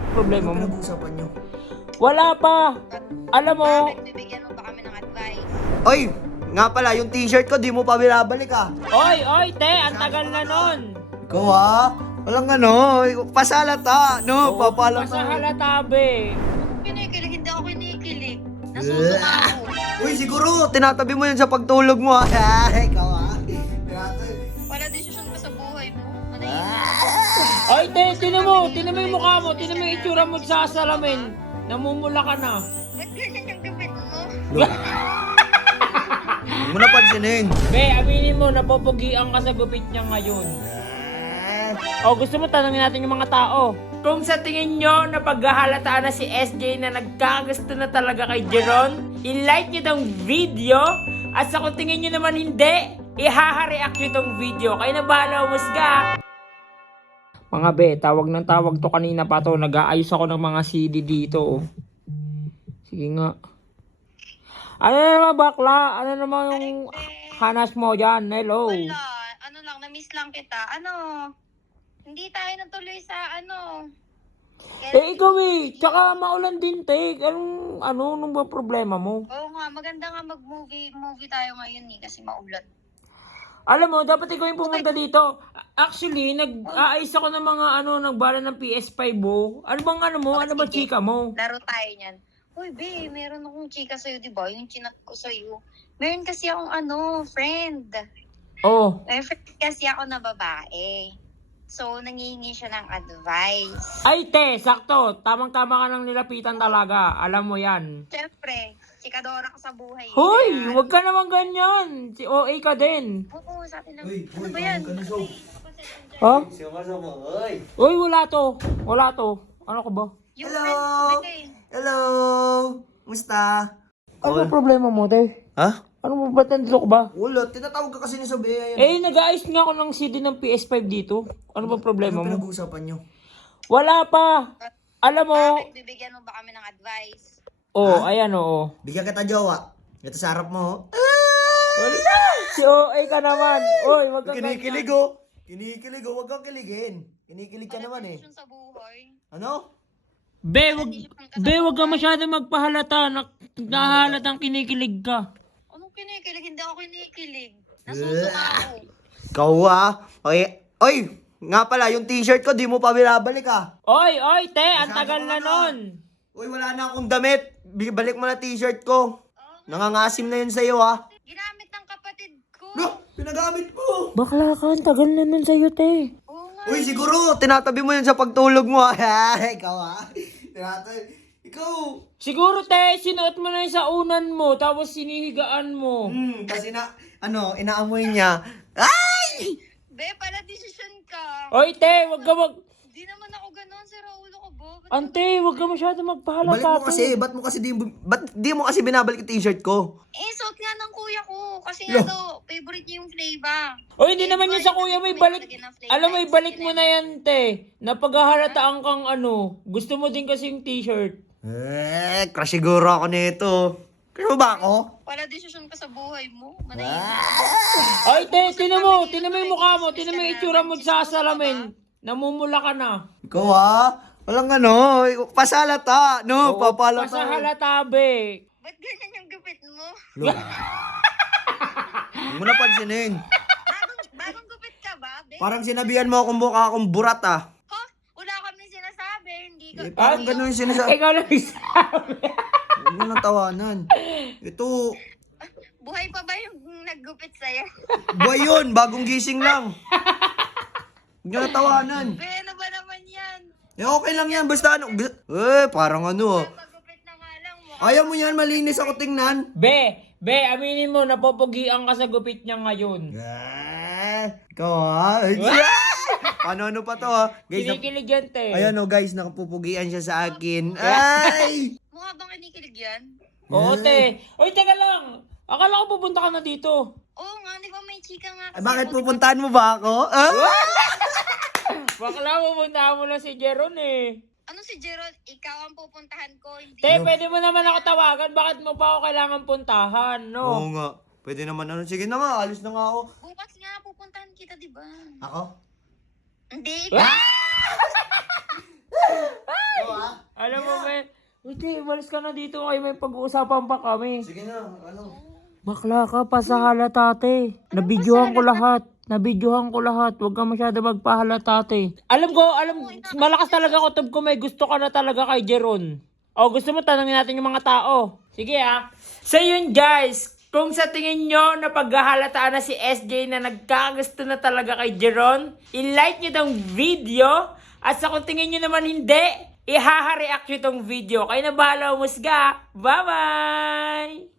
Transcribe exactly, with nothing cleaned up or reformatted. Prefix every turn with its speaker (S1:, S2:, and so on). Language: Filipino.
S1: Problema
S2: Ano
S1: mo?
S2: pinag-uusapan nyo?
S1: Wala pa. Alam mo,
S3: Bakit bibigyan mo ba kami ng advice?
S2: Oy! Nga pala, yung t-shirt ko, di mo pa binabalik ah.
S1: oy, oy, te, ang tagal na nun.
S2: Ikaw ah, walang ano, pasalata, no,
S1: Oo,
S2: papalata.
S1: Sa halatabe.
S3: Kinikilig, hindi ako kinikilig. Nasusunga ako.
S2: Uy, siguro, tinatabi mo yun sa pagtulog mo ah. Ay, ikaw ah. Tinatabi.
S3: Wala desisyon ka sa buhay mo. Ano yun?
S2: Ah!
S1: Ay, te, tinan mo, tinan mo yung mukha mo, tinan mo yung itsura mo sa salamin. Namumula ka na.
S3: Ba't ganyan yung gabit mo?
S2: Huwag mo napansinin.
S1: Be, aminin mo, napopogian ka sa gupit niya ngayon. O, gusto mo tanongin natin yung mga tao. Kung sa tingin nyo na paghahalataan na si S J na nagkakagusto na talaga kay Jeron, i-like nyo tong video. At sa kung tingin nyo naman hindi, ihaha-react nyo tong video. Kayo na bahala umusga. Mga be, tawag ng tawag to kanina pa to. Nag-aayos ako ng mga C D dito. Oh. Sige nga. Ano naman bakla? Ano naman yung hanas mo dyan? Hello.
S3: Wala. Ano lang, na-miss lang kita. Ano? Hindi tayo natuloy sa ano.
S1: Eh ikaw eh, tsaka maulan din te. Anong, ano, anong ba problema mo?
S3: Oo nga, maganda nga mag-movie movie tayo ngayon eh, kasi maulan.
S1: Alam mo, dapat ikaw yung pumunta dito. Actually, nag-aayos ako ng mga ano, nagbala ng P S five mo. Ano bang ano mo? Ano ba chika mo?
S3: Laro tayo niyan. Uy, be, meron akong chika sa'yo, di ba? Yung chinat ko sa'yo. Meron kasi akong ano, friend.
S1: Oh.
S3: May friend kasi ako na babae. So, nangihingi siya ng advice.
S1: Ay te, sakto. Tamang-tama ka nang nilapitan talaga. Alam mo yan.
S3: Siyempre, chikadora ka sa buhay.
S1: Hoy,
S3: Yan.
S1: wag ka naman ganyan. Si O A ka din.
S3: Oo, sabi lang.
S2: Uy,
S3: Ano
S2: uy,
S3: ba yan?
S2: tawag ka na, Sob.
S1: Ha?
S2: Siya ka sa mo, oy.
S1: Uy, wala to. Wala to. Ano ko ba?
S3: Yung
S2: Hello?
S3: friend ko eh.
S2: Hello! Musta?
S1: Ano ba problema mo, te?
S2: Ha?
S1: Ano mo ba nandito ko ba?
S2: Wala, tinatawag ka kasi ni Sob eh. Ayan.
S1: Eh, nag-aayos nga ako ng C D ng P S five dito. Ano ba problema
S2: Ano
S1: mo?
S2: pinag-uusapan nyo?
S1: Wala pa. Alam mo,
S3: Bakit bibigyan mo ba kami ng advice?
S1: oh, ayan oo.
S2: Bigyan kita jowa. Ito sa harap mo.
S1: Wala! Si O A ka naman. Oy, wag kang
S2: Kinikilig oh. Kinikilig oh. Huwag kang kiligin. Kinikilig ka
S3: Wala
S2: naman eh.
S3: desisyon sa buhay.
S2: Ano?
S1: Be, wag, be, wag ka masyado magpahalata. Nak nahalatang kinikilig ka.
S3: Anong kinikilig? Hindi ako kinikilig. Nasusunga ako.
S2: Ikaw ah. Okay. Oy! Nga pala, yung t-shirt ko, di mo pa binabalik ah.
S1: Oy, oy, te, ang
S2: Masyado
S1: tagal
S2: ka
S1: na
S2: na.
S1: nun.
S2: Uy, wala na akong damit. Balik mo na t-shirt ko. Nangangasim na yun sa'yo ah.
S3: Ginamit ng kapatid ko.
S2: No! Pinagamit mo!
S1: Bakla ka, ang tagal na nun sa'yo, te.
S3: Oo nga.
S2: Uy, siguro, tinatabi mo yun sa pagtulog mo ah. Ikaw ah. Tinatabi. Ikaw.
S1: Siguro, te, sinuot mo na yun sa unan mo, tapos sinihigaan mo.
S2: Hmm, kasi na, ano, inaamoy niya. Ay!
S3: Be, pala desisyon ka.
S1: Oy, te, wag ka mag...
S3: Hindi naman ako ganun. Si Raulo ko ba? Ba't
S1: Ante, wag ka masyado
S2: Balik
S1: magpahalata,
S2: mo kasi, ba't mo kasi di, ba't di mo kasi binabalik yung t-shirt ko?
S3: Eh, suot nga ng kuya ko. Kasi
S2: Lo.
S3: ano, favorite niya yung flavor.
S1: Oy, hindi naman yun sa kuya mo, ibalik... Alam mo, ibalik mo na yan, te. Napagahalataan kang ano. Gusto mo din kasi yung t-shirt.
S2: Eh, crush siguro ako nito. Crush mo ba ako?
S3: Wala desisyon ka sa buhay mo. Manahimik.
S2: Ah!
S1: Ay, te, tinan mo. Tinan mo yung mukha mo. Tinan mo yung itsura mo sa salamin. Namumula ka na.
S2: Ikaw ah, walang ano, pasalata, no,
S1: Oo,
S2: papalata.
S1: pasahalatabe.
S3: Ba't ganyan yung gupit mo?
S2: Lo. Huwag mo napansinin.
S3: Bagong, bagong gupit ka ba, be?
S2: Parang sinabihan mo akong mukha akong burat ah.
S3: Ha? Wala kami sinasabi. Hindi ka...
S2: Eh, parang ganun yung sinasabi.
S1: Ikaw lang sabi.
S2: Huwag mo nang tawanan. Ito,
S3: Buhay pa ba yung naggupit sa'yo?
S2: boy yun, bagong gising lang. Huwag nyo natawanan.
S3: Be, ano ba naman yan?
S2: Eh, okay lang yan, basta ano. Eh, parang ano.
S3: Magupit na nga lang mo.
S2: Ayaw mo yan, malinis ako tingnan.
S1: Be, be, aminin mo, napopogian ka sa gupit niya ngayon.
S2: Ah, ikaw ha? Ano-ano pa to ha? Guys, na-
S1: Kinikilig yan, te.
S2: ayan o guys, nakapupugian siya sa akin. Ay!
S3: Mukha bang kinikilig yan?
S1: Oo, te. Uy, teka lang. Akala ko pupunta ka na dito.
S3: Oo nga, di ba may chika nga
S2: Eh,
S3: kasi.
S2: bakit
S3: ako, di ba?
S2: pupuntahan mo ba ako? Ah?
S1: Bakla, pupunta mo na si Jeron eh.
S3: Ano si Gerald? Ikaw ang pupuntahan ko, hindi.
S1: Te, pwede mo naman ako tawagan. Bakit mo pa ako kailangan puntahan,
S2: Oo
S1: no?
S2: nga. Pwede naman ano. Sige na nga, alis na nga ako.
S3: Bukas nga pupuntahan kita, di ba?
S2: Ako?
S3: Hindi.
S1: Ah!
S2: Oo, ah.
S1: Jay, umalis ka na dito kayo. May pag-uusapan pa kami.
S2: Sige na, ano?
S1: Bakla ka pa sa halatate. Nabidyohan ko lahat. Nabidyohan ko lahat. Huwag ka masyado magpahalatate. Alam ko, alam, malakas talaga ko tub ko may gusto ka na talaga kay Jeron. O gusto mo tanongin natin yung mga tao. Sige ah. So yun guys, kung sa tingin nyo na paghahalataan na si S J na nagkakagusto na talaga kay Jeron, i-like nyo tong video. At sa kung tingin nyo naman hindi, ihaha-react nyo tong video. Kayo na bahala umusga. Bye-bye!